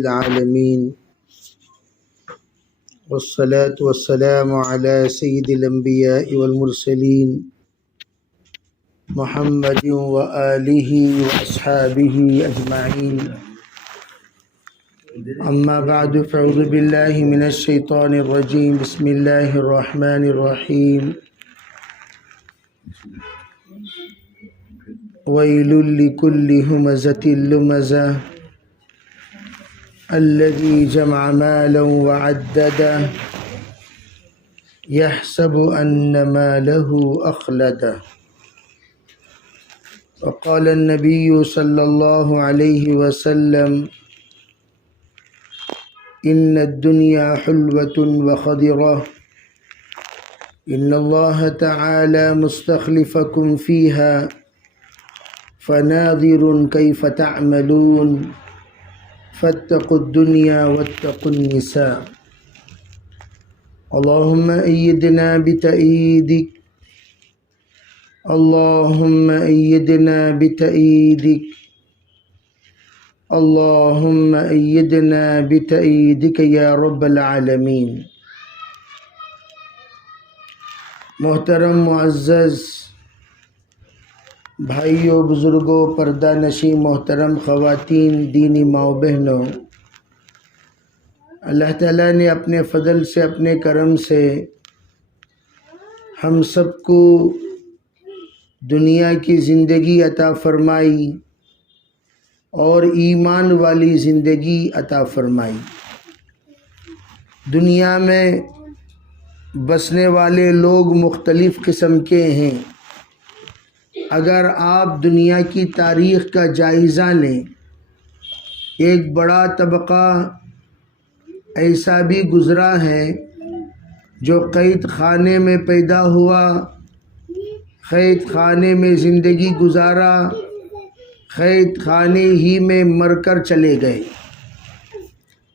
العالمين والصلاة والسلام على سيد الأنبياء والمرسلين محمد وآله وأصحابه أجمعين. أما بعد فأعوذ بالله من الشيطان الرجيم. بسم الله الرحمن الرحيم. ويل لكل همزة لمزة الذي جمع مالا وعدده يحسب أن ماله أخلده. وقال النبي صلى الله عليه وسلم إن الدنيا حلوة وخضرة إن الله تعالى مستخلفكم فيها فناظر كيف تعملون فاتقوا الدنيا واتقوا النساء. اللهم أيدنا بتأييدك اللهم أيدنا بتأييدك اللهم أيدنا بتأييدك يا رب العالمين. محترم معزز بھائیوں، بزرگوں، پردہ نشین محترم خواتین، دینی ماؤں بہنوں، اللہ تعالیٰ نے اپنے فضل سے، اپنے کرم سے ہم سب کو دنیا کی زندگی عطا فرمائی اور ایمان والی زندگی عطا فرمائی. دنیا میں بسنے والے لوگ مختلف قسم کے ہیں. اگر آپ دنیا کی تاریخ کا جائزہ لیں، ایک بڑا طبقہ ایسا بھی گزرا ہے جو قید خانے میں پیدا ہوا، قید خانے میں زندگی گزارا، قید خانے ہی میں مر کر چلے گئے.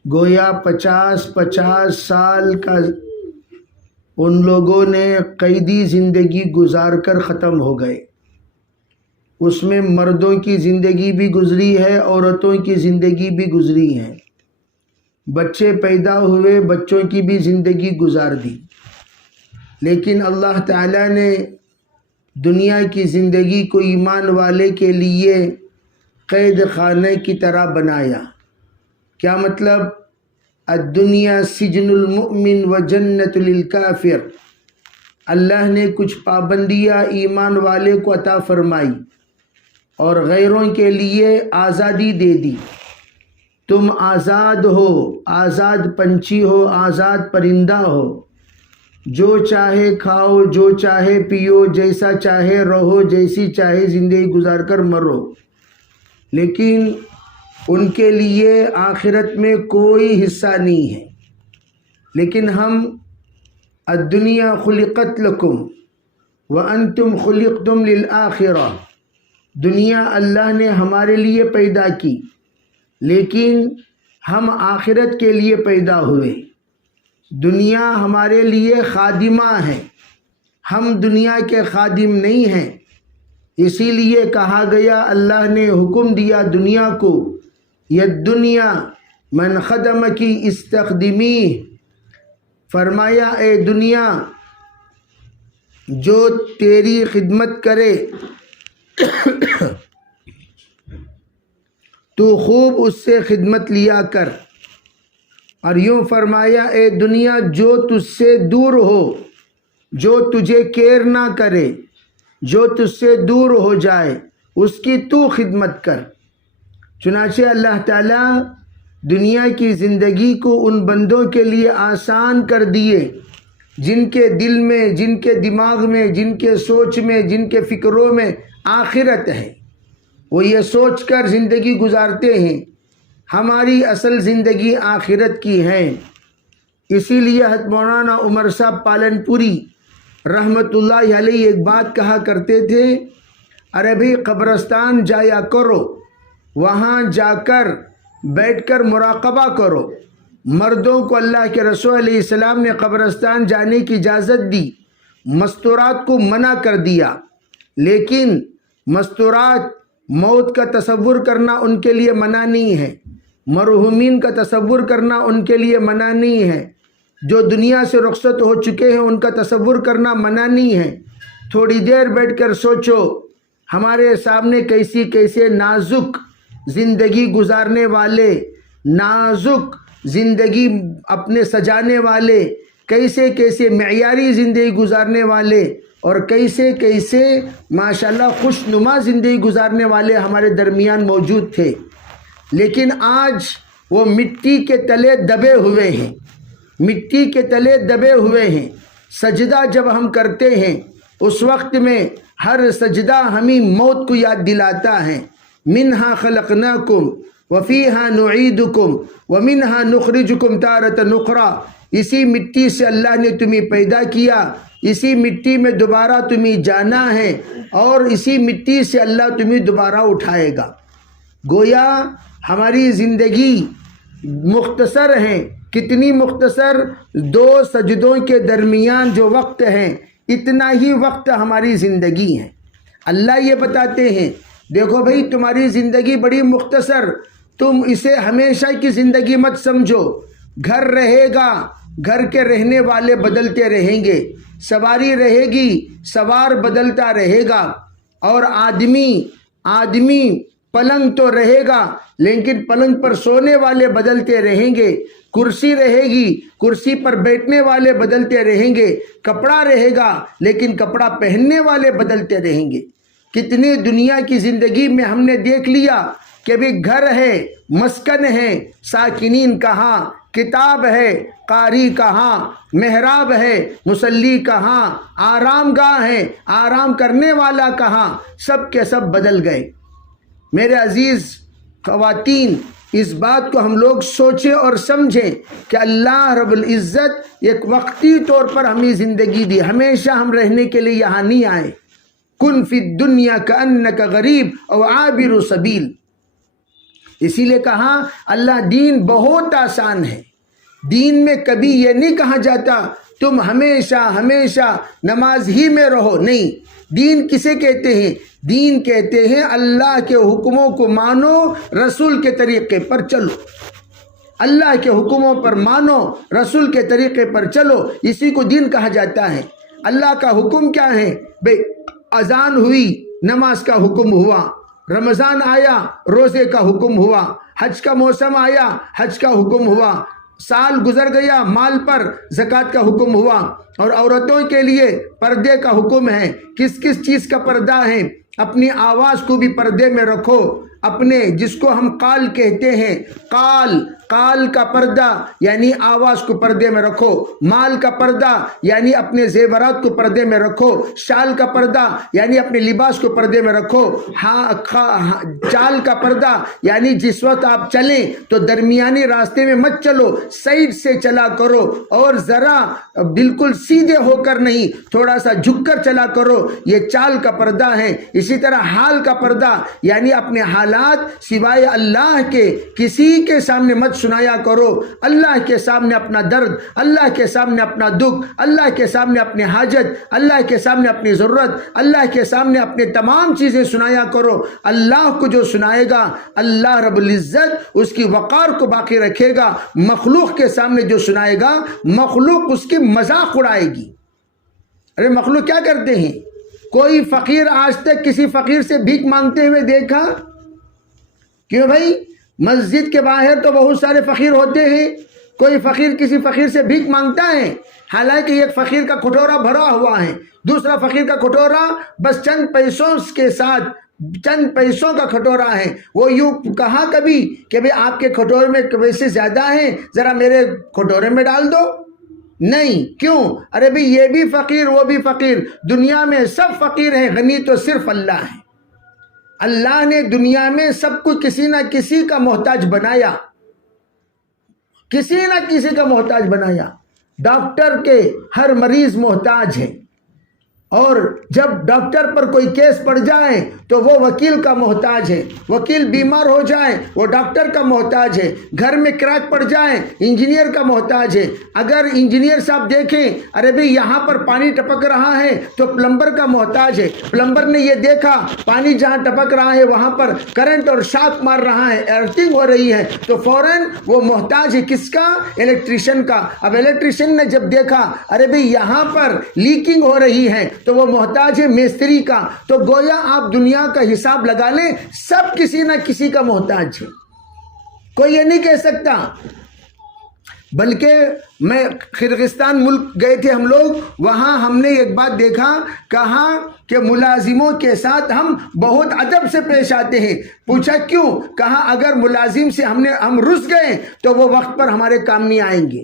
گویا 50 سال کا ان لوگوں نے قیدی زندگی گزار کر ختم ہو گئے. اس میں مردوں کی زندگی بھی گزری ہے، عورتوں کی زندگی بھی گزری ہے، بچے پیدا ہوئے، بچوں کی بھی زندگی گزار دی. لیکن اللہ تعالیٰ نے دنیا کی زندگی کو ایمان والے کے لیے قید خانے کی طرح بنایا. کیا مطلب؟ الدنیا سجن المؤمن و جنت للکافر. اللہ نے کچھ پابندیاں ایمان والے کو عطا فرمائی اور غیروں کے لیے آزادی دے دی. تم آزاد ہو، آزاد پنچھی ہو، آزاد پرندہ ہو، جو چاہے کھاؤ، جو چاہے پیو، جیسا چاہے رہو، جیسی چاہے زندگی گزار کر مرو. لیکن ان کے لیے آخرت میں کوئی حصہ نہیں ہے. لیکن ہم الدنیا خلقت لکم وانتم خلقتم للآخرہ. دنیا اللہ نے ہمارے لیے پیدا کی، لیکن ہم آخرت کے لیے پیدا ہوئے. دنیا ہمارے لیے خادمہ ہے، ہم دنیا کے خادم نہیں ہیں. اسی لیے کہا گیا، اللہ نے حکم دیا دنیا کو، یہ دنیا من خدم کی استخدمی. فرمایا اے دنیا، جو تیری خدمت کرے تو خوب اس سے خدمت لیا کر. اور یوں فرمایا اے دنیا، جو تجھ سے دور ہو، جو تجھے کیئر نہ کرے، جو تجھ سے دور ہو جائے، اس کی تو خدمت کر. چنانچہ اللہ تعالیٰ دنیا کی زندگی کو ان بندوں کے لیے آسان کر دیے جن کے دل میں، جن کے دماغ میں، جن کے سوچ میں، جن کے فکروں میں آخرت ہے. وہ یہ سوچ کر زندگی گزارتے ہیں ہماری اصل زندگی آخرت کی ہے. اسی لیے حضرت مولانا عمر صاحب پالن پوری رحمت اللہ علیہ ایک بات کہا کرتے تھے، ارے بھئی قبرستان جایا کرو، وہاں جا کر بیٹھ کر مراقبہ کرو. مردوں کو اللہ کے رسول علیہ السلام نے قبرستان جانے کی اجازت دی، مستورات کو منع کر دیا. لیکن مستورات موت کا تصور کرنا ان کے لیے منع نہیں ہے. مرحومین کا تصور کرنا ان کے لیے منع نہیں ہے، جو دنیا سے رخصت ہو چکے ہیں ان کا تصور کرنا منع نہیں ہے۔ تھوڑی دیر بیٹھ کر سوچو، ہمارے سامنے کیسی کیسے نازک زندگی گزارنے والے، نازک زندگی اپنے سجانے والے، کیسے کیسے معیاری زندگی گزارنے والے اور کیسے کیسے ماشاءاللہ خوش نما زندگی گزارنے والے ہمارے درمیان موجود تھے، لیکن آج وہ مٹی کے تلے دبے ہوئے ہیں، مٹی کے تلے دبے ہوئے ہیں۔ سجدہ جب ہم کرتے ہیں اس وقت میں ہر سجدہ ہمیں موت کو یاد دلاتا ہے۔ منہا خلقناکم وفیہا نعیدکم ومنہا نخرجکم تارۃ اخری، اسی مٹی سے اللہ نے تمہیں پیدا کیا، اسی مٹی میں دوبارہ تمہیں جانا ہے اور اسی مٹی سے اللہ تمہیں دوبارہ اٹھائے گا۔ گویا ہماری زندگی مختصر ہے، کتنی مختصر، 2 سجدوں کے درمیان جو وقت ہے اتنا ہی وقت ہماری زندگی ہے۔ اللہ یہ بتاتے ہیں دیکھو بھئی تمہاری زندگی بڑی مختصر، تم اسے ہمیشہ کی زندگی مت سمجھو۔ گھر رہے گا، گھر کے رہنے والے بدلتے رہیں گے، سواری رہے گی، سوار بدلتا رہے گا، اور آدمی پلنگ تو رہے گا لیکن پلنگ پر سونے والے بدلتے رہیں گے، کرسی رہے گی، کرسی پر بیٹھنے والے بدلتے رہیں گے، کپڑا رہے گا لیکن کپڑا پہننے والے بدلتے رہیں گے۔ کتنی دنیا کی زندگی میں ہم نے دیکھ لیا کہ بھی گھر ہے، مسکن ہے، ساکنین کہاں، کتاب ہے، قاری کہاں، محراب ہے، مصلی کہاں، آرام گاہ ہے، آرام کرنے والا کہاں، سب کے سب بدل گئے۔ میرے عزیز خواتین، اس بات کو ہم لوگ سوچیں اور سمجھیں کہ اللہ رب العزت ایک وقتی طور پر ہمیں زندگی دی، ہمیشہ ہم رہنے کے لیے یہاں نہیں آئے۔ کن فی الدنیا کأنک غریب او عابر سبیل، اسی لیے کہا اللہ دین بہت آسان ہے۔ دین میں کبھی یہ نہیں کہا جاتا تم ہمیشہ نماز ہی میں رہو، نہیں۔ دین کسے کہتے ہیں؟ دین کہتے ہیں اللہ کے حکموں کو مانو، رسول کے طریقے پر چلو، اللہ کے حکموں پر مانو، رسول کے طریقے پر چلو، اسی کو دین کہا جاتا ہے۔ اللہ کا حکم کیا ہے؟ بھئی اذان ہوئی، نماز کا حکم ہوا، رمضان آیا، روزے کا حکم ہوا، حج کا موسم آیا، حج کا حکم ہوا، سال گزر گیا، مال پر زکوٰۃ کا حکم ہوا، اور عورتوں کے لیے پردے کا حکم ہے۔ کس کس چیز کا پردہ ہے؟ اپنی آواز کو بھی پردے میں رکھو، اپنے جس کو ہم قال کہتے ہیں، قال کا پردہ یعنی آواز کو پردے میں رکھو، مال کا پردہ یعنی اپنے زیورات کو پردے میں رکھو، شال کا پردہ یعنی اپنے لباس کو پردے میں رکھو، چال کا پردہ یعنی جس وقت آپ چلیں تو درمیانی راستے میں مت چلو، سائیڈ سے چلا کرو، اور ذرا بالکل سیدھے ہو کر نہیں، تھوڑا سا جھک کر چلا کرو، یہ چال کا پردہ ہے۔ اسی طرح حال کا پردہ یعنی اپنے حالات سوائے اللہ کے کسی کے سامنے مت سنایا کرو، اللہ کے سامنے اپنا درد، اللہ کے سامنے اپنا دکھ، اللہ کے سامنے اپنی حاجت، اللہ کے سامنے اپنی ضرورت، اللہ کے سامنے اپنے تمام چیزیں سنایا کرو۔ اللہ کو جو سنائے گا اللہ رب العزت اس کی وقار کو باقی رکھے گا، مخلوق کے سامنے جو سنائے گا مخلوق اس کی مذاق اڑائے گی۔ ارے مخلوق کیا کرتے ہیں؟ کوئی فقیر آج تک کسی فقیر سے بھیک مانگتے ہوئے دیکھا؟ کیوں بھائی؟ مسجد کے باہر تو بہت سارے فقیر ہوتے ہیں، کوئی فقیر کسی فقیر سے بھیک مانگتا ہے؟ حالانکہ ایک فقیر کا کھٹورا بھرا ہوا ہے، دوسرا فقیر کا کھٹورا بس چند پیسوں کے ساتھ، چند پیسوں کا کھٹورا ہے۔ وہ یوں کہا کبھی کہ بھئی آپ کے کھٹورے میں پیسے زیادہ ہیں، ذرا میرے کھٹورے میں ڈال دو؟ نہیں۔ کیوں؟ ارے بھئی یہ بھی فقیر وہ بھی فقیر، دنیا میں سب فقیر ہیں، غنی تو صرف اللہ ہے۔ اللہ نے دنیا میں سب کو کسی نہ کسی کا محتاج بنایا، کسی نہ کسی کا محتاج بنایا۔ ڈاکٹر کے ہر مریض محتاج ہے، اور جب ڈاکٹر پر کوئی کیس پڑ جائے تو وہ وکیل کا محتاج ہے، وکیل بیمار ہو جائے وہ ڈاکٹر کا محتاج ہے، گھر میں کریک پڑ جائے انجینئر کا محتاج ہے۔ اگر انجینئر صاحب دیکھیں ارے بھئی یہاں پر پانی ٹپک رہا ہے تو پلمبر کا محتاج ہے، پلمبر نے یہ دیکھا پانی جہاں ٹپک رہا ہے وہاں پر کرنٹ اور شاک مار رہا ہے، ارتھنگ ہو رہی ہے، تو فوراً وہ محتاج ہے کس کا؟ الیکٹریشین کا۔ اب الیکٹریشین نے جب دیکھا ارے بھئی یہاں پر لیکنگ ہو رہی ہے تو وہ محتاج ہے میستری کا۔ تو گویا آپ دنیا کا حساب لگا لیں، سب کسی نہ کسی کا محتاج ہے، کوئی یہ نہیں کہہ سکتا۔ بلکہ میں قرغستان ملک گئے تھے ہم لوگ، وہاں ہم نے ایک بات دیکھا، کہا کہ ملازموں کے ساتھ ہم بہت ادب سے پیش آتے ہیں۔ پوچھا کیوں؟ کہا اگر ملازم سے ہم رس گئے تو وہ وقت پر ہمارے کام نہیں آئیں گے،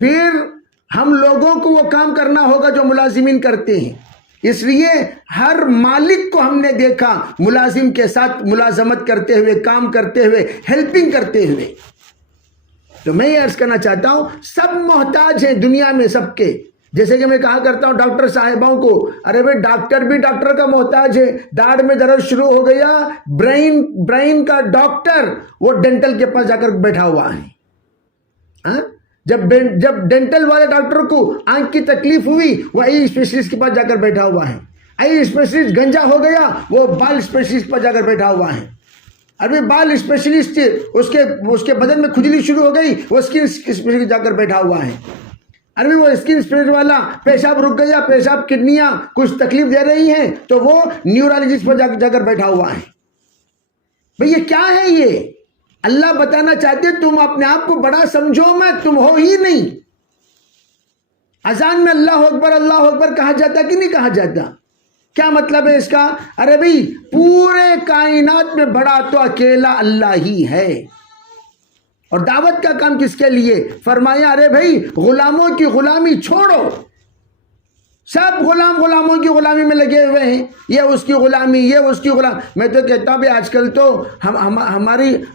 پھر ہم لوگوں کو وہ کام کرنا ہوگا جو ملازمین کرتے ہیں۔ اس لیے ہر مالک کو ہم نے دیکھا ملازم کے ساتھ ملازمت کرتے ہوئے، کام کرتے ہوئے، ہیلپنگ کرتے ہوئے۔ تو میں یہ عرض کرنا چاہتا ہوں سب محتاج ہیں دنیا میں، سب کے۔ جیسے کہ میں کہا کرتا ہوں ڈاکٹر صاحبوں کو، ارے بھئی ڈاکٹر بھی ڈاکٹر کا محتاج ہے۔ داڑھ میں درد شروع ہو گیا، برین کا ڈاکٹر وہ ڈینٹل کے پاس جا کر بیٹھا ہوا ہے۔ جب ڈینٹل والے ڈاکٹر کو آنکھ کی تکلیف ہوئی وہ آئی اسپیشلسٹ کے پاس جا کر بیٹھا ہوا ہے۔ آئی اسپیشلسٹ گنجا ہو گیا وہ بال اسپیشلسٹ پر جا کر بیٹھا ہوا ہے۔ ابھی بال اسپیشلسٹ اس کے بدن میں کھجلی شروع ہو گئی وہ اسکن اسپیشلسٹ جا کر بیٹھا ہوا ہے۔ ابھی وہ اسکن اسپیشلسٹ والا پیشاب رک گیا، پیشاب کڈنیاں کچھ تکلیف دے رہی ہیں تو وہ نیورولوجسٹ پر جا کر بیٹھا ہوا ہے۔ بھئی یہ کیا ہے؟ یہ اللہ بتانا چاہتے تم اپنے آپ کو بڑا سمجھو مت، تم ہو ہی نہیں۔ اذان میں اللہ اکبر کہا جاتا کہ نہیں کہا جاتا؟ کیا مطلب ہے اس کا؟ ارے بھئی پورے کائنات میں بڑا تو اکیلا اللہ ہی ہے۔ اور دعوت کا کام کس کے لیے؟ فرمایا ارے بھئی غلاموں کی غلامی چھوڑو، سب غلاموں کی غلامی میں لگے ہوئے ہیں، یہ اس کی غلامی، یہ اس کی غلامی۔ میں تو کہتا ہوں آج کل تو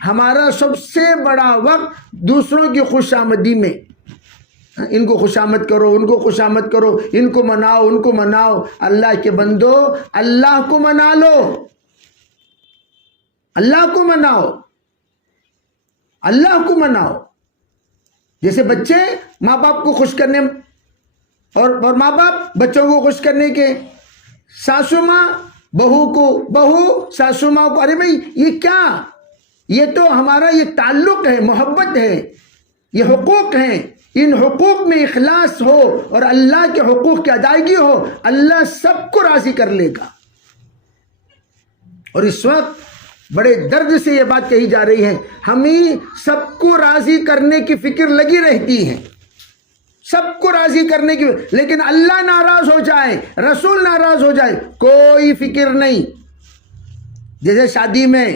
ہمارا سب سے بڑا وقت دوسروں کی خوش آمدی میں، ان کو خوشامد کرو، ان کو خوشامد کرو، ان کو مناؤ، ان کو مناؤ۔ اللہ کے بندو اللہ کو منا لو، اللہ کو مناؤ، اللہ کو مناؤ۔ جیسے بچے ماں باپ کو خوش کرنے اور ماں باپ بچوں کو خوش کرنے کے، ساسو ماں بہو ساسو ماں کو، ارے بھائی یہ کیا؟ یہ تو ہمارا یہ تعلق ہے، محبت ہے، یہ حقوق ہیں۔ ان حقوق میں اخلاص ہو اور اللہ کے حقوق کی ادائیگی ہو، اللہ سب کو راضی کر لے گا۔ اور اس وقت بڑے درد سے یہ بات کہی جا رہی ہے، ہمیں سب کو راضی کرنے کی فکر لگی رہتی ہے، سب کو راضی کرنے کی، لیکن اللہ ناراض ہو جائے، رسول ناراض ہو جائے، کوئی فکر نہیں۔ جیسے شادی میں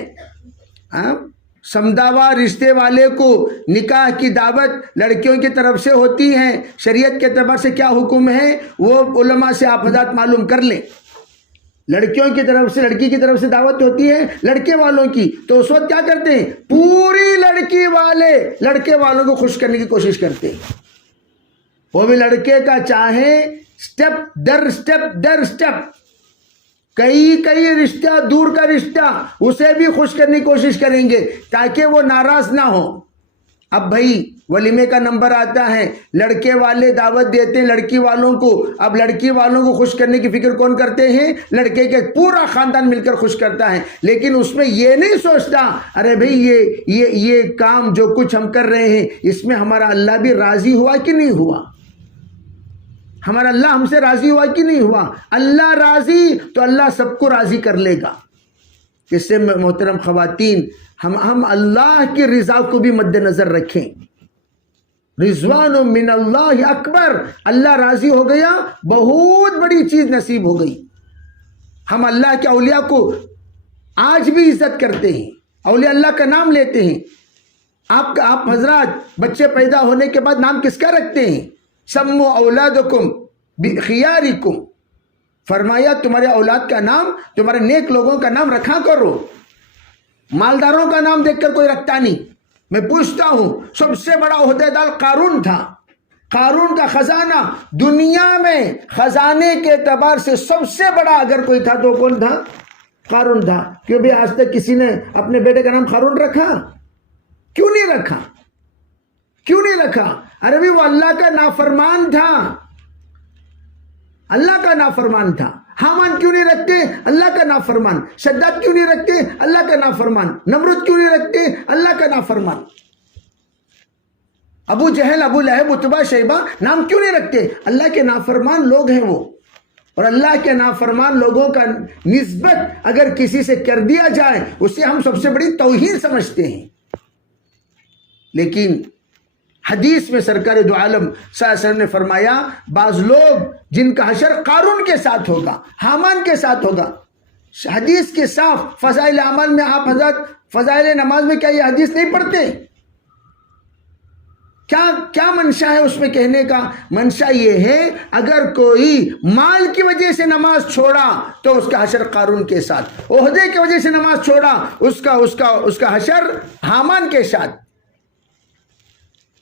سمداوا رشتے والے کو نکاح کی دعوت لڑکیوں کی طرف سے ہوتی ہے، شریعت کے اعتبار سے کیا حکم ہے وہ علماء سے آپ حضرات معلوم کر لیں۔ لڑکیوں کی طرف سے، لڑکی کی طرف سے دعوت ہوتی ہے لڑکے والوں کی، تو اس وقت کیا کرتے ہیں؟ پوری لڑکی والے لڑکے والوں کو خوش کرنے کی کوشش کرتے ہیں، وہ بھی لڑکے کا چاہے سٹیپ در سٹیپ، کئی رشتہ دور کا رشتہ اسے بھی خوش کرنے کی کوشش کریں گے تاکہ وہ ناراض نہ ہو۔ اب بھائی ولیمے کا نمبر آتا ہے، لڑکے والے دعوت دیتے ہیں لڑکی والوں کو، اب لڑکی والوں کو خوش کرنے کی فکر کون کرتے ہیں؟ لڑکے کے پورا خاندان مل کر خوش کرتا ہے، لیکن اس میں یہ نہیں سوچتا ارے بھئی یہ کام جو کچھ ہم کر رہے ہیں اس میں ہمارا اللہ بھی راضی ہوا کہ نہیں ہوا، ہمارا اللہ ہم سے راضی ہوا کہ نہیں ہوا۔ اللہ راضی تو اللہ سب کو راضی کر لے گا۔ اس سے محترم خواتین ہم اللہ کی رضا کو بھی مد نظر رکھیں، رضوان من اللہ اکبر، اللہ راضی ہو گیا بہت بڑی چیز نصیب ہو گئی۔ ہم اللہ کے اولیاء کو آج بھی عزت کرتے ہیں، اولیاء اللہ کا نام لیتے ہیں۔ آپ حضرات بچے پیدا ہونے کے بعد نام کس کا رکھتے ہیں؟ سمو اولادکم بخیارکم، فرمایا تمہارے اولاد کا نام، تمہارے نیک لوگوں کا نام رکھا کرو، مالداروں کا نام دیکھ کر کوئی رکھتا نہیں۔ میں پوچھتا ہوں سب سے بڑا عہدیدار قارون تھا، قارون کا خزانہ دنیا میں خزانے کے اعتبار سے سب سے بڑا اگر کوئی تھا تو کون تھا؟ قارون تھا. کیوں بھی آج تک کسی نے اپنے بیٹے کا نام قارون رکھا؟ کیوں نہیں رکھا؟ کیوں نہیں رکھا؟ ارے بھی وہ اللہ کا نافرمان تھا، اللہ کا نافرمان تھا. حامان کیوں نہیں رکھتے؟ اللہ کا نافرمان. شداد کیوں نہیں رکھتے؟ اللہ کا نافرمان. نمرود کیوں نہیں رکھتے؟ اللہ کا نافرمان. ابو جہل، ابو لہب، عتبہ، شیبہ نام کیوں نہیں رکھتے؟ اللہ کے نافرمان لوگ ہیں وہ. اور اللہ کے نافرمان لوگوں کا نسبت اگر کسی سے کر دیا جائے اسے ہم سب سے بڑی توہین سمجھتے ہیں. لیکن حدیث میں سرکار دو عالم صلی اللہ علیہ وسلم نے فرمایا بعض لوگ جن کا حشر قارون کے ساتھ ہوگا، حامان کے ساتھ ہوگا. حدیث کے صاف فضائل اعمال میں آپ حضرت فضائل نماز میں کیا یہ حدیث نہیں پڑھتے؟ کیا منشا ہے اس میں کہنے کا؟ منشا یہ ہے اگر کوئی مال کی وجہ سے نماز چھوڑا تو اس کا حشر قارون کے ساتھ، عہدے کی وجہ سے نماز چھوڑا اس کا حشر حامان کے ساتھ،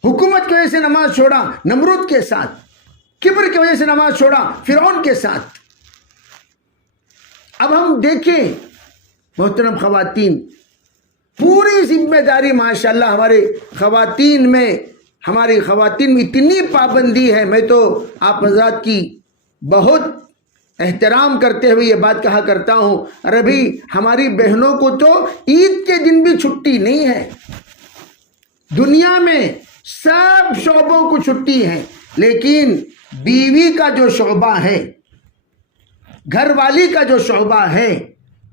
حکومت کی وجہ سے نماز چھوڑا نمرود کے ساتھ، کبر کی وجہ سے نماز چھوڑا فرعون کے ساتھ. اب ہم دیکھیں محترم خواتین، پوری ذمہ داری ماشاءاللہ ہماری خواتین میں اتنی پابندی ہے. میں تو آپ حضرات کی بہت احترام کرتے ہوئے یہ بات کہا کرتا ہوں، ارے بھی ہماری بہنوں کو تو عید کے دن بھی چھٹی نہیں ہے. دنیا میں سب شعبوں کو چھٹی ہے، لیکن بیوی کا جو شعبہ ہے، گھر والی کا جو شعبہ ہے،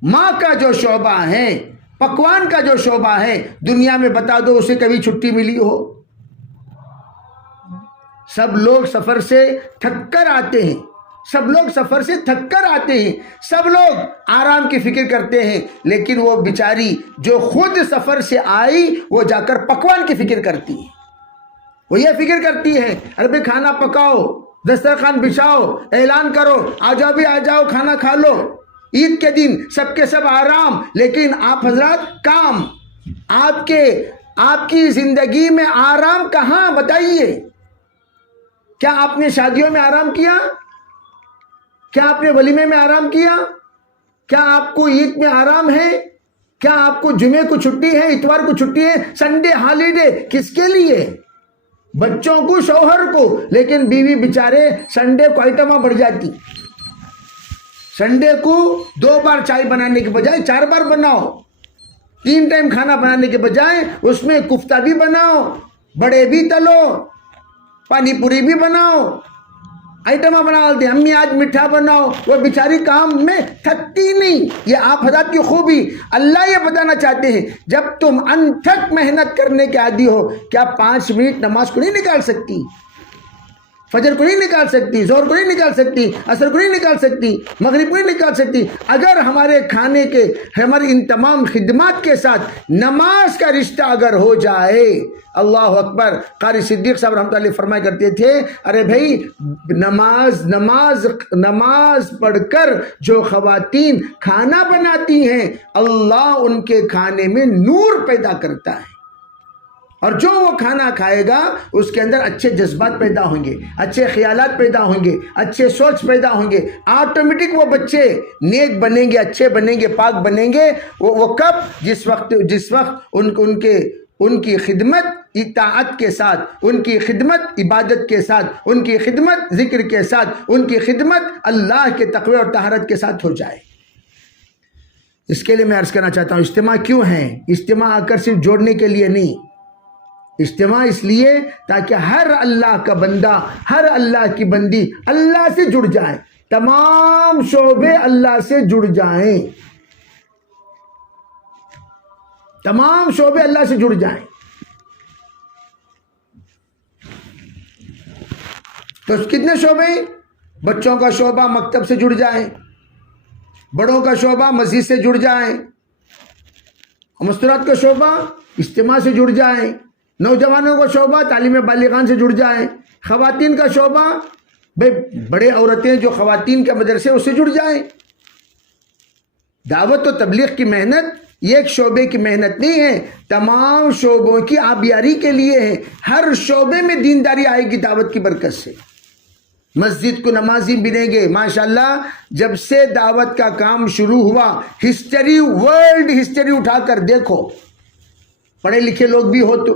ماں کا جو شعبہ ہے، پکوان کا جو شعبہ ہے، دنیا میں بتا دو اسے کبھی چھٹی ملی ہو؟ سب لوگ سفر سے تھک کر آتے ہیں، سب لوگ آرام کی فکر کرتے ہیں، لیکن وہ بیچاری جو خود سفر سے آئی وہ جا کر پکوان کی فکر کرتی ہے. وہ یہ فکر کرتی ہے ارے بھائی کھانا پکاؤ، دسترخوان بچھاؤ، اعلان کرو آ جاؤ کھانا کھا لو. عید کے دن سب کے سب آرام، لیکن آپ حضرات کام، آپ کی زندگی میں آرام کہاں بتائیے؟ کیا آپ نے شادیوں میں آرام کیا؟ کیا آپ نے ولیمے میں آرام کیا؟ کیا آپ کو عید میں آرام ہے؟ کیا آپ کو جمعے کو چھٹی ہے، اتوار کو چھٹی ہے، سنڈے ہالیڈے کس کے لیے؟ بچوں کو، شوہر کو. لیکن بیوی بیچارے سنڈے کو آئٹمیں بڑھ جاتی، سنڈے کو 2 بار چائے بنانے کے بجائے 4 بار بناؤ، 3 ٹائم کھانا بنانے کے بجائے اس میں کفتہ بھی بناؤ، بڑے بھی تلو، پانی پوری بھی بناؤ، آئٹمیں بنا دیں. امی آج میٹھا بناؤ. وہ بیچاری کام میں تھکتی نہیں. یہ آپ حضرات کی خوبی. اللہ یہ بتانا چاہتے ہیں جب تم انتھک محنت کرنے کے عادی ہو، کیا 5 منٹ نماز کو نہیں نکال سکتی؟ فجر کو نہیں نکال سکتی، ظہر کو نہیں نکال سکتی، عصر کو نہیں نکال سکتی، مغرب کو نہیں نکال سکتی؟ اگر ہمارے کھانے کے، ہماری ان تمام خدمات کے ساتھ نماز کا رشتہ اگر ہو جائے، اللہ اکبر. قاری صدیق صاحب رحمۃ اللہ فرمایا کرتے تھے ارے بھائی نماز پڑھ کر جو خواتین کھانا بناتی ہیں اللہ ان کے کھانے میں نور پیدا کرتا ہے، اور جو وہ کھانا کھائے گا اس کے اندر اچھے جذبات پیدا ہوں گے، اچھے خیالات پیدا ہوں گے، اچھے سوچ پیدا ہوں گے. آٹومیٹک وہ بچے نیک بنیں گے، اچھے بنیں گے، پاک بنیں گے. وہ کب؟ جس وقت ان کی خدمت اطاعت کے ساتھ، ان کی خدمت عبادت کے ساتھ، ان کی خدمت ذکر کے ساتھ، ان کی خدمت اللہ کے تقوی اور طہارت کے ساتھ ہو جائے. اس کے لیے میں عرض کرنا چاہتا ہوں اجتماع کیوں ہے؟ اجتماع آ کر صرف جوڑنے کے لیے نہیں، اجتماع اس لیے تاکہ ہر اللہ کا بندہ، ہر اللہ کی بندی اللہ سے جڑ جائے، تمام شعبے اللہ سے جڑ جائیں، تمام شعبے اللہ سے جڑ جائیں. تو کتنے شعبے؟ بچوں کا شعبہ مکتب سے جڑ جائیں، بڑوں کا شعبہ مسجد سے جڑ جائیں، مستورات کا شعبہ اجتماع سے جڑ جائیں، نوجوانوں کا شعبہ تعلیم بالغان سے جڑ جائیں، خواتین کا شعبہ بڑے عورتیں جو خواتین کے مدرسے اس سے جڑ جائیں. دعوت و تبلیغ کی محنت یہ ایک شعبے کی محنت نہیں ہے، تمام شعبوں کی آبیاری کے لیے ہے۔ ہر شعبے میں دینداری آئے گی دعوت کی برکت سے۔ مسجد کو نمازی بنیں گے ماشاءاللہ۔ جب سے دعوت کا کام شروع ہوا، ہسٹری، ورلڈ ہسٹری اٹھا کر دیکھو، پڑھے لکھے لوگ بھی ہو تو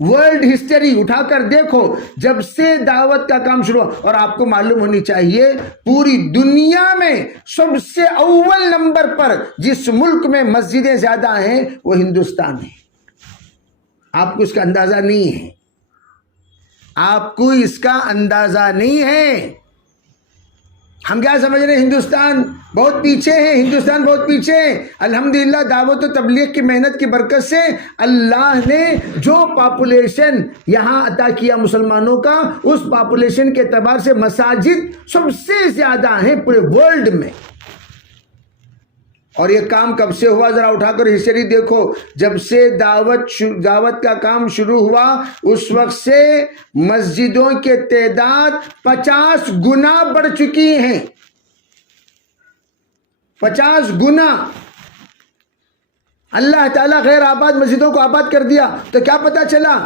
ورلڈ ہسٹری اٹھا کر دیکھو، جب سے دعوت کا کام شروع ہوا، اور آپ کو معلوم ہونی چاہیے پوری دنیا میں سب سے اول نمبر پر جس ملک میں مسجدیں زیادہ ہیں وہ ہندوستان ہے۔ آپ کو اس کا اندازہ نہیں ہے، آپ کو اس کا اندازہ نہیں ہے۔ ہم کیا سمجھ رہے ہیں ہندوستان بہت پیچھے ہے، ہندوستان بہت پیچھے ہے۔ الحمدللہ دعوت و تبلیغ کی محنت کی برکت سے اللہ نے جو پاپولیشن یہاں عطا کیا مسلمانوں کا، اس پاپولیشن کے اعتبار سے مساجد سب سے زیادہ ہیں پورے ورلڈ میں۔ اور یہ کام کب سے ہوا ذرا اٹھا کر ہسٹری دیکھو، جب سے دعوت کا کام شروع ہوا اس وقت سے مسجدوں کے تعداد 50 گنا بڑھ چکی ہیں، 50 گنا۔ اللہ تعالیٰ غیر آباد مسجدوں کو آباد کر دیا تو کیا پتا چلا؟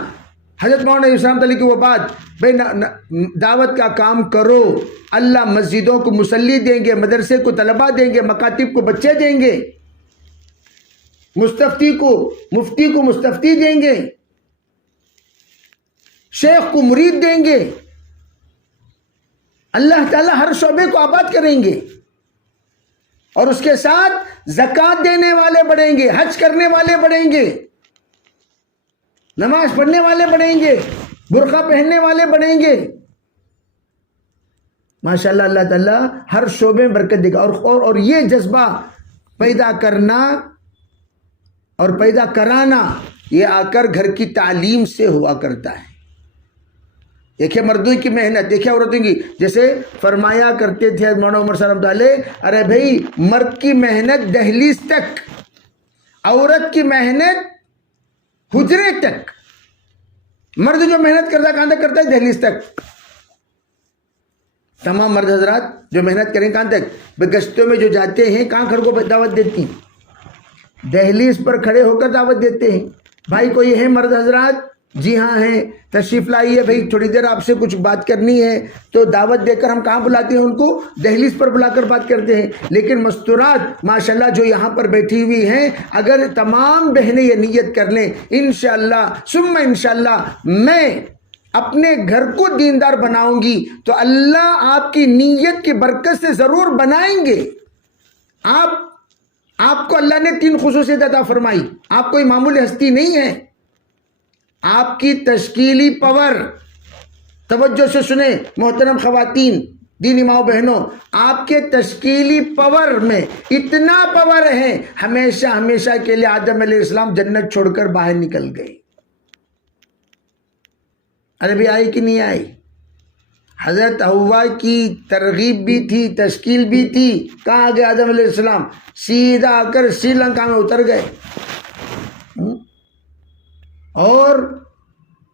حضرت مولانا اسلام علیہ کی وہ بات، بھائی دعوت کا کام کرو، اللہ مسجدوں کو مصلی دیں گے، مدرسے کو طلبہ دیں گے، مکاتب کو بچے دیں گے، مفتی کو مستفتی دیں گے، شیخ کو مرید دیں گے۔ اللہ تعالیٰ ہر شعبے کو آباد کریں گے، اور اس کے ساتھ زکوٰۃ دینے والے بڑھیں گے، حج کرنے والے بڑھیں گے، نماز پڑھنے والے بڑھیں گے، برقع پہننے والے بڑھیں گے۔ ماشاءاللہ اللہ تعالیٰ ہر شعبے میں برکت دے گا۔ اور یہ جذبہ پیدا کرنا اور پیدا کرانا یہ آ کر گھر کی تعلیم سے ہوا کرتا ہے۔ دیکھیں مردوں کی محنت، دیکھیں عورتوں کی، جیسے فرمایا کرتے تھے مولانا عمر صاحب رحمۃ اللہ علیہ، ارے بھائی مرد کی محنت دہلیز تک، عورت کی محنت حجرے تک۔ مرد جو محنت کرتا ہے کہاں تک کرتا ہے؟ دہلیز تک۔ تمام مرد حضرات جو محنت کریں کہاں تک؟ گشتوں میں جو جاتے ہیں کہاں گھر کو دعوت دیتی ہیں؟ دہلیز پر کھڑے ہو کر دعوت دیتے ہیں۔ بھائی کوئی ہے مرد حضرات؟ جی ہاں ہیں، تشریف لائیے بھائی، تھوڑی دیر آپ سے کچھ بات کرنی ہے۔ تو دعوت دے کر ہم کہاں بلاتے ہیں ان کو؟ دہلیز پر بلا کر بات کرتے ہیں۔ لیکن مستورات ماشاءاللہ جو یہاں پر بیٹھی ہوئی ہیں، اگر تمام بہنیں یہ نیت کر لیں انشاءاللہ ثم انشاءاللہ میں اپنے گھر کو دیندار بناؤں گی، تو اللہ آپ کی نیت کی برکت سے ضرور بنائیں گے۔ آپ کو اللہ نے 3 خصوصیت عطا فرمائی۔ آپ کوئی معمولی ہستی نہیں ہے، آپ کی تشکیلی پاور، توجہ سے سنیں محترم خواتین، دینی ماؤں بہنوں، آپ کے تشکیلی پاور میں اتنا پاور ہے، ہمیشہ کے لیے آدم علیہ السلام جنت چھوڑ کر باہر نکل گئے۔ ارے بھی آئی کہ نہیں آئی؟ حضرت حوا کی ترغیب بھی تھی، تشکیل بھی تھی، کہاں آ گئے آدم علیہ السلام؟ سیدھا آ کر سری لنکا میں اتر گئے۔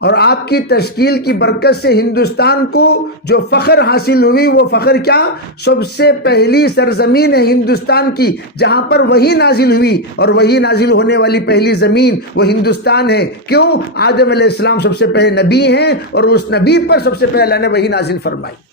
اور آپ کی تشکیل کی برکت سے ہندوستان کو جو فخر حاصل ہوئی، وہ فخر کیا؟ سب سے پہلی سرزمین ہے ہندوستان کی جہاں پر وحی نازل ہوئی، اور وحی نازل ہونے والی پہلی زمین وہ ہندوستان ہے۔ کیوں؟ آدم علیہ السلام سب سے پہلے نبی ہیں، اور اس نبی پر سب سے پہلے اللہ نے وحی نازل فرمائی۔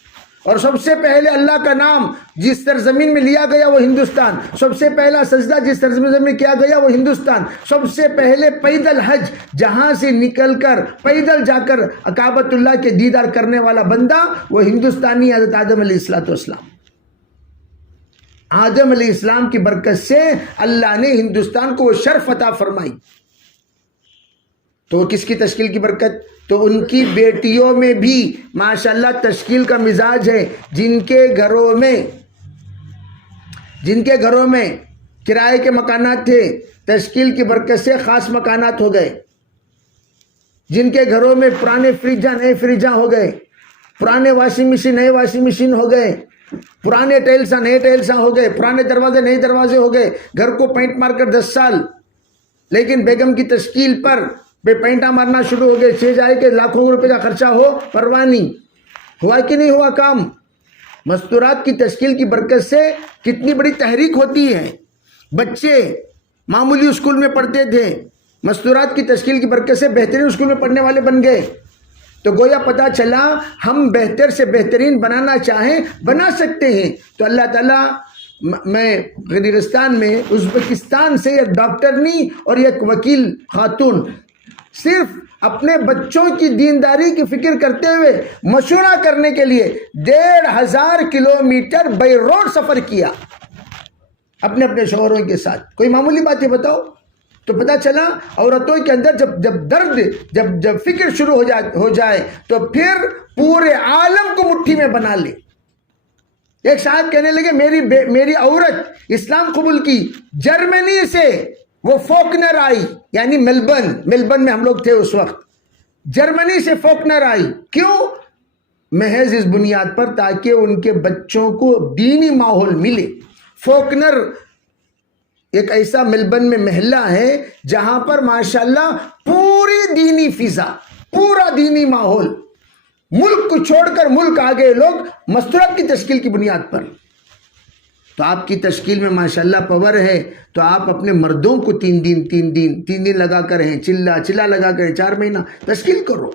اور سب سے پہلے اللہ کا نام جس سرزمین میں لیا گیا وہ ہندوستان، سب سے پہلا سجدہ جس سرزمین میں کیا گیا وہ ہندوستان، سب سے پہلے پیدل حج جہاں سے نکل کر پیدل جا کر کعبۃ اللہ کے دیدار کرنے والا بندہ وہ ہندوستانی حضرت آدم علیہ السلام۔ آدم علیہ السلام کی برکت سے اللہ نے ہندوستان کو وہ شرف عطا فرمائی۔ تو کس کی تشکیل کی برکت؟ تو ان کی بیٹیوں میں بھی ماشاءاللہ تشکیل کا مزاج ہے۔ جن کے گھروں میں کرائے کے مکانات تھے، تشکیل کی برکت سے خاص مکانات ہو گئے۔ جن کے گھروں میں پرانے فریجاں نئے فریجاں ہو گئے، پرانے واشنگ مشین نئے واشنگ مشین ہو گئے، پرانے ٹائلساں نئے ٹائلساں ہو گئے، پرانے دروازے نئے دروازے ہو گئے۔ گھر کو پینٹ مار کر 10 سال، لیکن بیگم کی تشکیل پر بے پینٹا مارنا شروع ہو گئے، چیز آئے کہ لاکھوں روپے کا خرچہ ہو، پرواہ نہیں۔ ہوا کہ نہیں ہوا کام؟ مستورات کی تشکیل کی برکت سے کتنی بڑی تحریک ہوتی ہے۔ بچے معمولی اسکول میں پڑھتے تھے، مستورات کی تشکیل کی برکت سے بہترین اسکول میں پڑھنے والے بن گئے. تو گویا پتہ چلا ہم بہتر سے بہترین بنانا چاہیں بنا سکتے ہیں. تو اللہ تعالیٰ، میں قزاقستان میں ازبکستان سے ایک ڈاکٹرنی اور ایک وکیل خاتون صرف اپنے بچوں کی دینداری کی فکر کرتے ہوئے مشورہ کرنے کے لیے 1500 کلومیٹر بائی روڈ سفر کیا اپنے اپنے شوہروں کے ساتھ. کوئی معمولی بات ہے بتاؤ؟ تو پتہ چلا عورتوں کے اندر جب درد جب فکر شروع ہو جائے تو پھر پورے عالم کو مٹھی میں بنا لے. ایک صاحب کہنے لگے میری عورت اسلام قبول کی جرمنی سے، وہ فوکنر آئی، یعنی میلبرن میں ہم لوگ تھے اس وقت، جرمنی سے فوکنر آئی. کیوں؟ محض اس بنیاد پر تاکہ ان کے بچوں کو دینی ماحول ملے. فوکنر ایک ایسا میلبرن میں محلہ ہے جہاں پر ماشاءاللہ پوری دینی فضا، پورا دینی ماحول، ملک کو چھوڑ کر ملک آ گئے لوگ مستورات کی تشکیل کی بنیاد پر. تو آپ کی تشکیل میں ماشاءاللہ پاور ہے، تو آپ اپنے مردوں کو تین دن لگا کر ہیں، چلا لگا کر 4 مہینہ تشکیل کرو.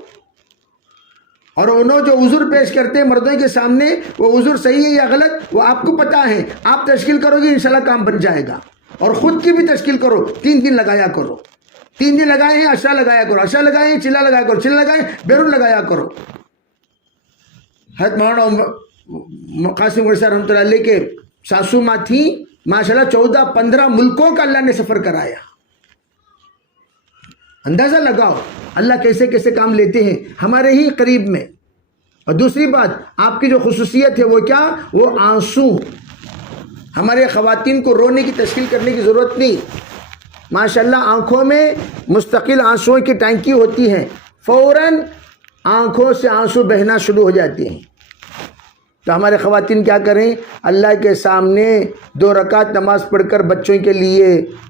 اور انہوں جو عذر پیش کرتے ہیں مردوں کے سامنے، وہ عذر صحیح ہے یا غلط وہ آپ کو پتا ہے. آپ تشکیل کرو گے انشاءاللہ کام بن جائے گا. اور خود کی بھی تشکیل کرو، 3 دن لگایا کرو. 3 دن لگائے ہیں عشاء لگایا کرو، عشاء لگائے ہیں چلا لگایا کرو، چلا لگائے بیرون لگایا کرو. حضرت مولانا قاسم گوڑی صاحب رحمۃ اللہ علیہ کے ساسو ماں تھی، ماشاءاللہ 14-15 ملکوں کا اللہ نے سفر کرایا. اندازہ لگاؤ اللہ کیسے کیسے کام لیتے ہیں ہمارے ہی قریب میں. اور دوسری بات، آپ کی جو خصوصیت ہے وہ کیا؟ وہ آنسو. ہمارے خواتین کو رونے کی تشکیل کرنے کی ضرورت نہیں. ماشاءاللہ آنکھوں میں مستقل آنسوؤں کی ٹینکی ہوتی ہے، فوراً آنکھوں سے آنسو بہنا شروع ہو جاتے ہیں. تو ہمارے خواتین کیا کریں؟ اللہ کے سامنے 2 رکعت نماز پڑھ کر بچوں کے لیے،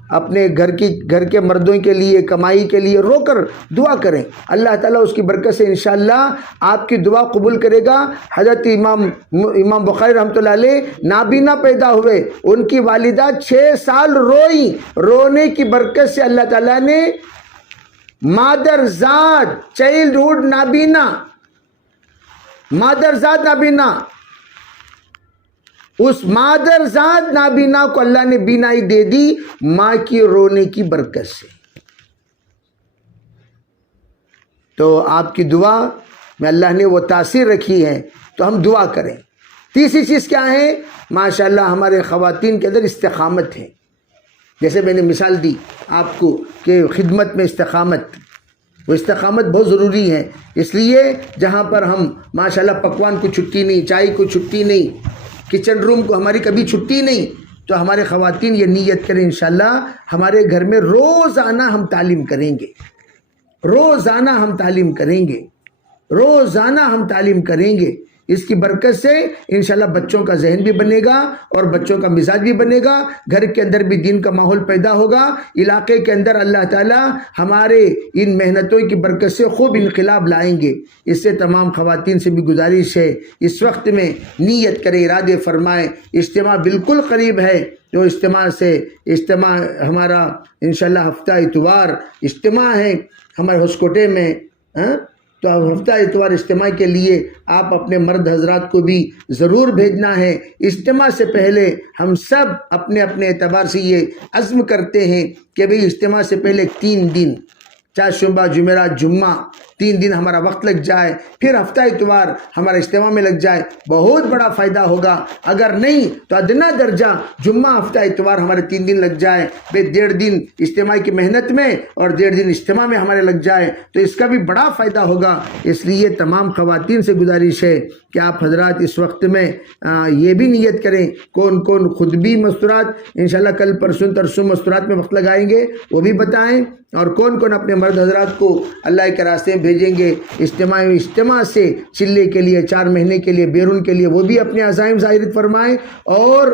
اپنے گھر کے مردوں کے لیے، کمائی کے لیے رو کر دعا کریں. اللہ تعالیٰ اس کی برکت سے انشاءاللہ آپ کی دعا قبول کرے گا. حضرت امام بخاری رحمۃ اللہ علیہ نابینا پیدا ہوئے، ان کی والدہ 6 سال روئیں. رونے کی برکت سے اللہ تعالیٰ نے مادر ذات، چائلڈہڈ نابینا، مادر ذات نابینا، اس مادر ذات نابینا کو اللہ نے بینائی دے دی ماں کی رونے کی برکت سے. تو آپ کی دعا میں اللہ نے وہ تاثیر رکھی ہے، تو ہم دعا کریں. تیسری چیز کیا ہے؟ ماشاءاللہ ہمارے خواتین کے اندر استقامت ہے. جیسے میں نے مثال دی آپ کو کہ خدمت میں استقامت، وہ استقامت بہت ضروری ہے. اس لیے جہاں پر ہم ماشاءاللہ پکوان کو چھٹی نہیں، چائے کو چھٹی نہیں، کچن روم کو ہماری کبھی چھٹی نہیں، تو ہمارے خواتین یہ نیت کریں انشاءاللہ ہمارے گھر میں روزانہ ہم تعلیم کریں گے، روزانہ ہم تعلیم کریں گے، روزانہ ہم تعلیم کریں گے. اس کی برکت سے انشاءاللہ بچوں کا ذہن بھی بنے گا اور بچوں کا مزاج بھی بنے گا، گھر کے اندر بھی دین کا ماحول پیدا ہوگا. علاقے کے اندر اللہ تعالیٰ ہمارے ان محنتوں کی برکت سے خوب انقلاب لائیں گے. اس سے تمام خواتین سے بھی گزارش ہے اس وقت میں نیت کرے، ارادے فرمائے. اجتماع بالکل قریب ہے، جو اجتماع ہمارا انشاءاللہ ہفتہ اتوار اجتماع ہے ہمارے ہوسکوٹے میں. تو ہفتہ اتوار اجتماع کے لیے آپ اپنے مرد حضرات کو بھی ضرور بھیجنا ہے. اجتماع سے پہلے ہم سب اپنے اعتبار سے یہ عزم کرتے ہیں کہ بھئی اجتماع سے پہلے 3 دن، چاہے صبح جمعرات جمعہ 3 دن ہمارا وقت لگ جائے، پھر ہفتہ اتوار ہمارا اجتماع میں لگ جائے، بہت بڑا فائدہ ہوگا. اگر نہیں تو ادنا درجہ جمعہ ہفتہ اتوار ہمارے 3 دن لگ جائے، پھر 1.5 دن اجتماع کی محنت میں اور 1.5 دن اجتماع میں ہمارے لگ جائے، تو اس کا بھی بڑا فائدہ ہوگا. اس لیے تمام خواتین سے گزارش ہے کہ آپ حضرات اس وقت میں یہ بھی نیت کریں. کون کون خود بھی مستورات انشاءاللہ کل پرسوں ترسوں مستورات میں وقت لگائیں گے وہ بھی بتائیں، اور کون کون اپنے مرد حضرات کو اللہ کے راستے میں بھیجیں گے اجتماع سے چلے کے لیے 4 مہینے کے لیے بیرون کے لیے وہ بھی اپنے عزائم ظاہر فرمائیں، اور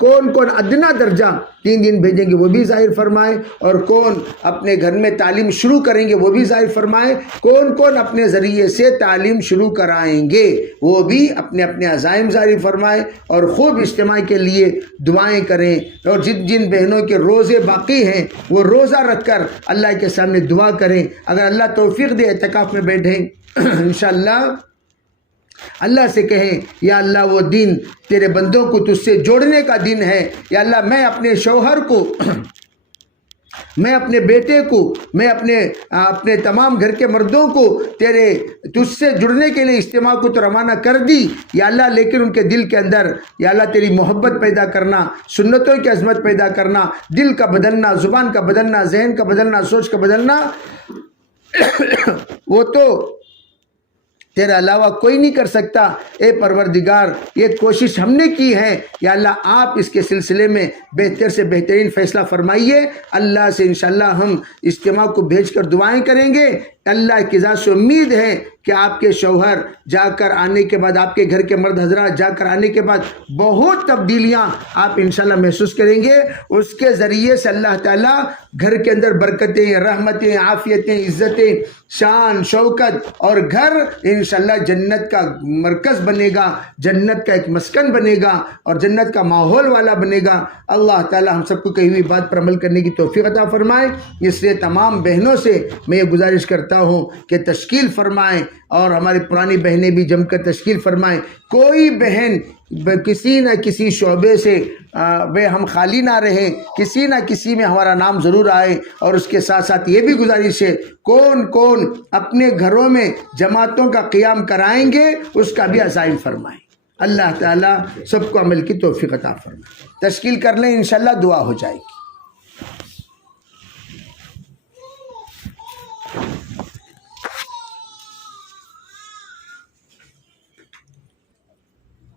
کون کون ادنا درجہ 3 دن بھیجیں گے وہ بھی ظاہر فرمائیں، اور کون اپنے گھر میں تعلیم شروع کریں گے وہ بھی ظاہر فرمائیں، کون کون اپنے ذریعے سے تعلیم شروع کرائیں گے وہ بھی اپنے اپنے عزائم ظاہر فرمائیں، اور خوب اجتماع کے لیے دعائیں کریں، اور جن بہنوں کے روزے باقی ہیں وہ روزہ رکھ کر اللہ کے سامنے دعا کریں، اگر اللہ توفیق دے اعتکاف میں بیٹھیں انشاءاللہ اللہ سے کہیں یا اللہ وہ دن تیرے بندوں کو تجھ سے جوڑنے کا دن ہے، یا اللہ میں اپنے شوہر کو میں اپنے بیٹے کو میں اپنے تمام گھر کے مردوں کو تجھ سے جڑنے کے لیے اجتماع کو تو روانہ کر دی یا اللہ، لیکن ان کے دل کے اندر یا اللہ تیری محبت پیدا کرنا، سنتوں کی عظمت پیدا کرنا، دل کا بدلنا، زبان کا بدلنا، ذہن کا بدلنا، سوچ کا بدلنا وہ تو تیرے علاوہ کوئی نہیں کر سکتا۔ اے پروردگار یہ کوشش ہم نے کی ہے، یا اللہ آپ اس کے سلسلے میں بہتر سے بہترین فیصلہ فرمائیے۔ اللہ سے انشاءاللہ ہم اجتماع کو بھیج کر دعائیں کریں گے۔ اللہ کی ذات سے امید ہے کہ آپ کے شوہر جا کر آنے کے بعد، آپ کے گھر کے مرد حضرات جا کر آنے کے بعد بہت تبدیلیاں آپ انشاءاللہ محسوس کریں گے۔ اس کے ذریعے سے اللہ تعالیٰ گھر کے اندر برکتیں، رحمتیں، عافیتیں، عزتیں، شان، شوکت، اور گھر انشاءاللہ جنت کا مرکز بنے گا، جنت کا ایک مسکن بنے گا، اور جنت کا ماحول والا بنے گا۔ اللہ تعالیٰ ہم سب کو کہی ہوئی بات پر عمل کرنے کی توفیق عطا فرمائے۔ اس لیے تمام بہنوں سے میں یہ گزارش کرتا ہوں کہ تشکیل فرمائیں، اور ہماری پرانی بہنیں بھی جم کر تشکیل فرمائیں۔ کوئی بہن کسی نہ کسی شعبے سے ہم خالی نہ رہیں، کسی نہ کسی میں ہمارا نام ضرور آئے۔ اور اس کے ساتھ ساتھ یہ بھی گزارش ہے کون کون اپنے گھروں میں جماعتوں کا قیام کرائیں گے اس کا بھی عزائم فرمائیں۔ اللہ تعالیٰ سب کو عمل کی توفیق عطا فرمائے۔ تشکیل کر لیں، انشاءاللہ دعا ہو جائے گی۔